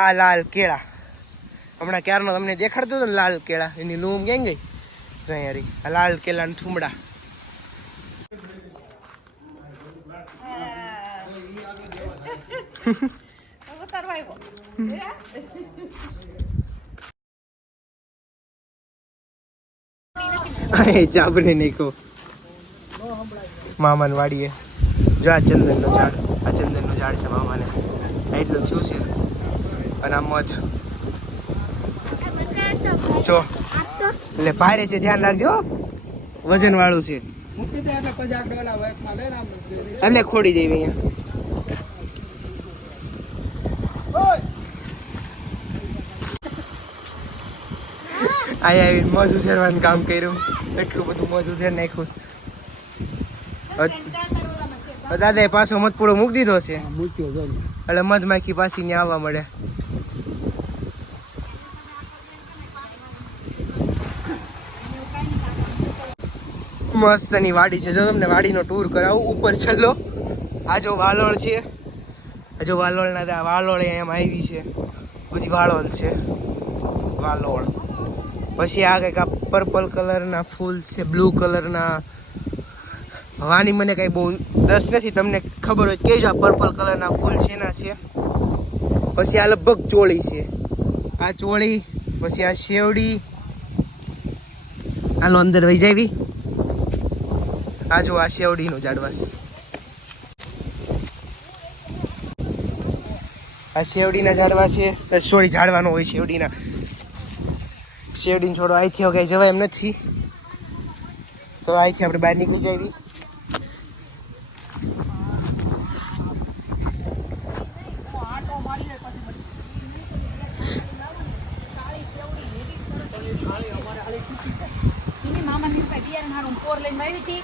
આ લાલ કેળા. હમણાં ક્યારનો તમને દેખાડતો હતો ને લાલ કેળા, એની લૂમ ક્યાં ગઈ? તૈયારી આ લાલ કેળાના થુમડા. ચાબને નાખો મામાને વાડીએ. જો આ ચંદનનો ઝાડ, આ ચંદનનો ઝાડ છે મામાને. એટલું છું છે. અને આ મધ જો. એટલે ભારે છે ધ્યાન રાખજો. વજન વાળું છે. આમ એમને ખોડી દેવી અહીંયા. આવીને મોજ ઉછેરવાનું કામ કર્યું. એટલું બધું મોજ ઉછેર નાખ્યું દાદા એ પાછો મધપૂડો મૂકી દીધો છે. એટલે મધ માખી પાછી ત્યાં આવવા મળે. મસ્તની વાડી છે. જો તમને વાડીનો ટૂર કરાવું, ઉપર ચલો. આ જો વાલોળ છે. આ જો વાલોળના ત્યાં વાલોળ એમ આવી છે. બધી વાળોળ છે. વાલોળ. પછી આ કંઈક આ પર્પલ કલરના ફૂલ છે બ્લુ કલરના વાની મને કાંઈ બહુ રસ નથી. તમને ખબર હોય કેજો આ પર્પલ કલરના ફૂલ છે ના છે. પછી આ લગભગ ચોળી છે. આ ચોળી, પછી આ શેવડી. આનો અંદર વહી જાવી આ જો આ શેવડીનું ઝાડવા છે આ શેવડીના ઝાડવા છે. સોરી ઝાડવાનો હોય શેવડીના શેવડીને છોડો અહીંથી હવે કાંઈ જવાય એમ નથી. તો અહીંથી આપણે બહાર નીકળી જઈએ મામા પાસે બિયારણ હારું પોર લઈને આવી હતી.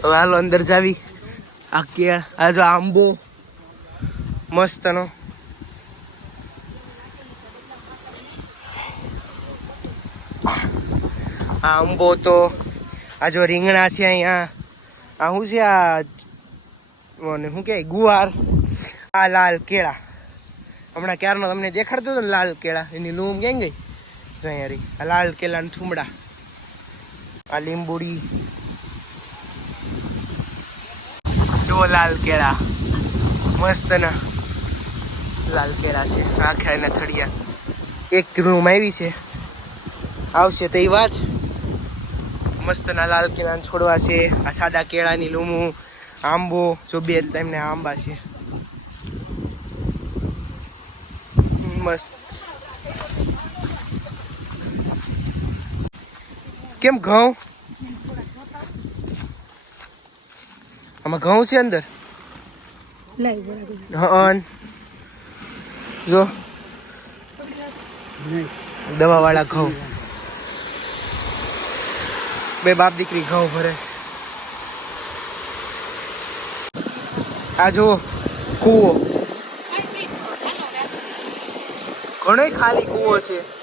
તો હાલો અંદર જાવી. આ કેળ આ જો આંબો, મસ્તનો. આ આંબો તો, આ જો રીંગણા છે અહીંયા. આ શું છે? આ શું કે ગુવાર. આ લાલ કેળા. હમણાં ક્યારનો તમને દેખાડતો હતો ને લાલ કેળા? એની લૂમ ક્યાં ગઈ? જો અહીંયા રહી આ લાલ કેળાના થુમડા. આ લીંબુડી. જો લાલ કેળા. મસ્ત ના લાલ કેળા છે. આખા એના થળિયા. એક રૂમ આવી છે. આવશે તે વાત. મસ્તના લાલ કેળાના છોડવા છે. આ સાદા કેળાની લૂમું, આંબો, જો બે તેમને આંબા છે. મસ્ત. કેમ ઘઉં? આમાં ઘઉં છે અંદર? હન જો. દવા વાળા ઘઉં. બે બાપ દીકરી ઘઉં ભરે આ જો કૂવો. ઘણો ખાલી કૂવો છે.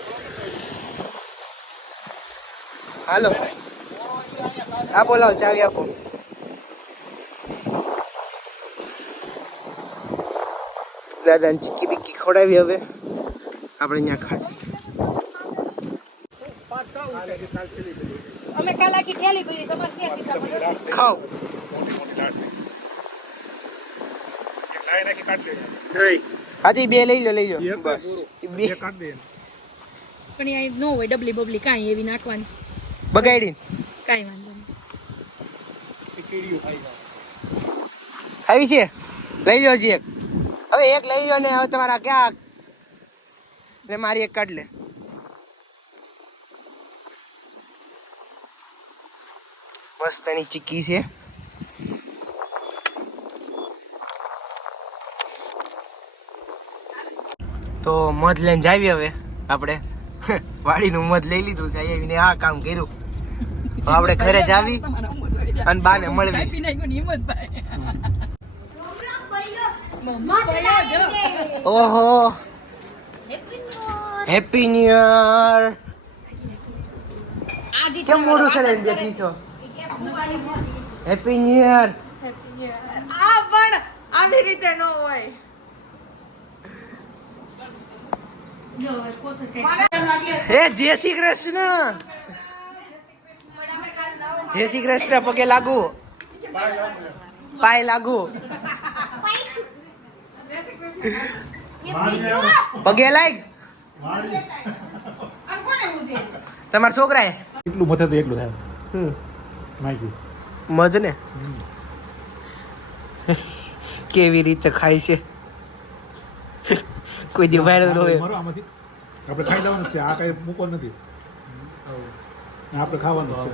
હાલો. આપો લાવ ચાવી આપો. દાદાને ચીકી બીકી ખોડાવી હવે. આપણે અહીંયા ખાધી. અમે કાલાકી ઠેલી ભરી તમારે ક્યાં કીધા મને નથી. બે લઈ લો લઈ લો. બસ. બે. પણ અહીં ન હોય ડબલી બબલી કાંઈ એવી નાખવાની. બગાડી. કાંઈ વાંધો નહીં. આવી છે? લઈ લો એક. હવે એક લઈ લો ને હવે તમારા ક્યાં? ને મારી એક કાઢ લે. મસ્તની ચીક્કી છે. તો મધ લઈને જાવી હવે આપણે. વાડીનું મત લઈ લીધું છે આવીને આ કામ કર્યું. આપણે ઘરે જાવી. અને બાને મળવી. ઓહો. હેપી ન્યુ યર આજે કેમ મોઢું સડાઈને બેઠી છો? હેપી ન્યુ યર આ પણ આવી રીતે ન હોય. એ જય શ્રી કૃષ્ણ. જય શ્રી કૃષ્ણ પગે લાગુ. પાય લાગુ. પગે લાગ. તમારા છોકરાએ? એટલું મથે તો એટલું થાય. હમ. મધ ને? કેવી રીતે ખાય છે? કોઈ દી વાયડો હોય આમાંથી. આપણે ખાઈ લેવાનું છે આ કઈ મૂકો નથી. આપણે ખાવાનું છે.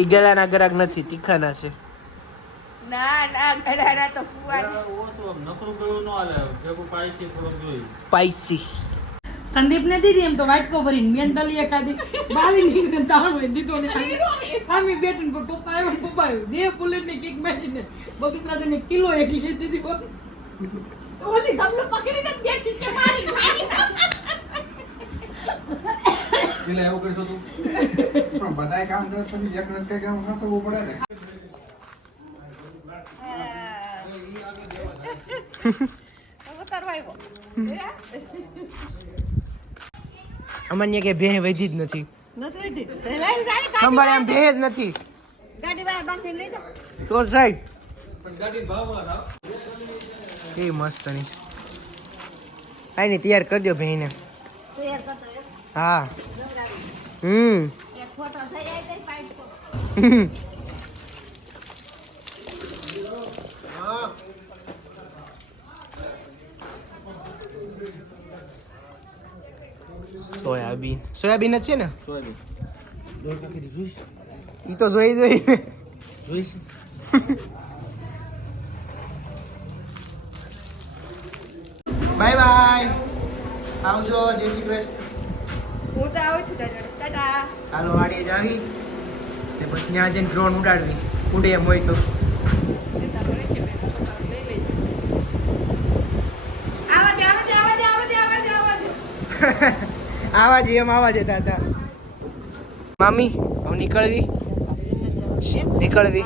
એ ગળાના ગરાક નથી તીખાના છે. ના ના ગળાના તો ફુવા પાઈસી સંદીપ ને દીધી એમ તો વાટકો ભરીને મેં તલી ખાધી. બાવી નીકળીને તાણ હોય દીધો ને. આમી બેઠીને પર પપ્પા આવ્યો પપ્પા આવ્યો. જે બુલેટ ને કિક મારીને બગસરા તેને કિલો એકલી દીધી બોલ તો ઓલી ગમલો પકડીને બે બેઠી મારી એટલે એવું કરશો તું પણ બધાય કામ કરે છે એક નથી કામ ના કરવું પડે ને. ઉતારવા આવ્યો. અમને કે ભેહ વધી જ નથી. ખંભાળે આમ ભેહ જ નથી. તો સાઈડ. એ મસ્તની કાંઈ નહીં તૈયાર કરી દો ભેહીને તૈયાર કરતો એક હા. હમ એક ફોટો થઈ જાય તો પાડી દો. સોયાબીન. સોયાબીન જ છે ને? ઈ તો જોઈ જોઈ. Bye bye. આવજો જય શ્રી કૃષ્ણ. હું તો આવું છું ટાટા. હાલો વાડીએ જ આવી. તે પછી ત્યાં જઈને ડ્રોન ઉડાડવી. ઉડે એમ હોય તો આવા દે આવા દે આવા દે આવા દે આવા દે આવા દે આવા જ એમ આવા જતા હતા મામી હું નીકળવી? નીકળવી.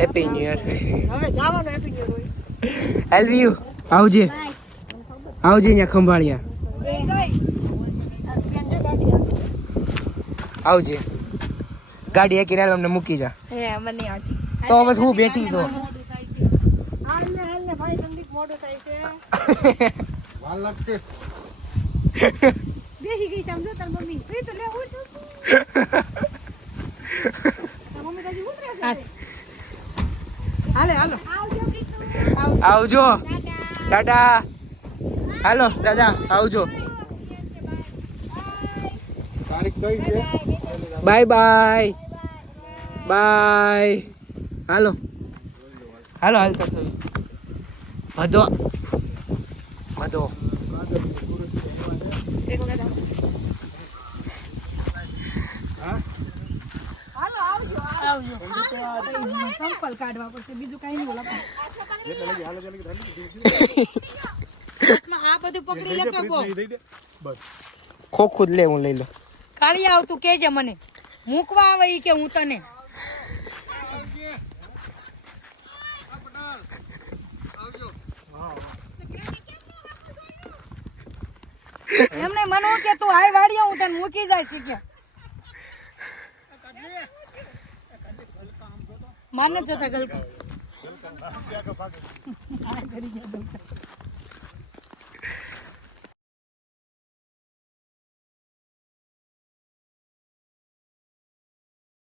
હેપી ન્યુ યર હવે જવાનું હેપી ન્યુ યર આઈ યુ આવજે. આવજે અહીંયા ખંભાળિયા. આવજે. ગાડી એક અમને મૂકી જા. હે તો બસ હું બેઠી છું? મોડું થાય છે. બેસી ગઈ સમજો તાર મમ્મી એ તો લે ઉઠ ઉઠ. તાર મમ્મી તો હજી ઉતરે છે હાલે હાલો આવજો ટાટા હાલો દાદા આવજો તારીખ કઈ છે બાય બાય બાય હાલો હાલો હાલતા થયું વધો વધો સંપલ કાઢવા બીજું કઈ નહીં આ બધું પકડી લે તો ખોખું લે હું લઈ લઉં. કાળી આવતું કેજે મને. મૂકવા આવે કે હું તને. એમને મને કે તું હાય વાડીએ હું તને મૂકી જાય છે કે. માને જોતા ગલકા.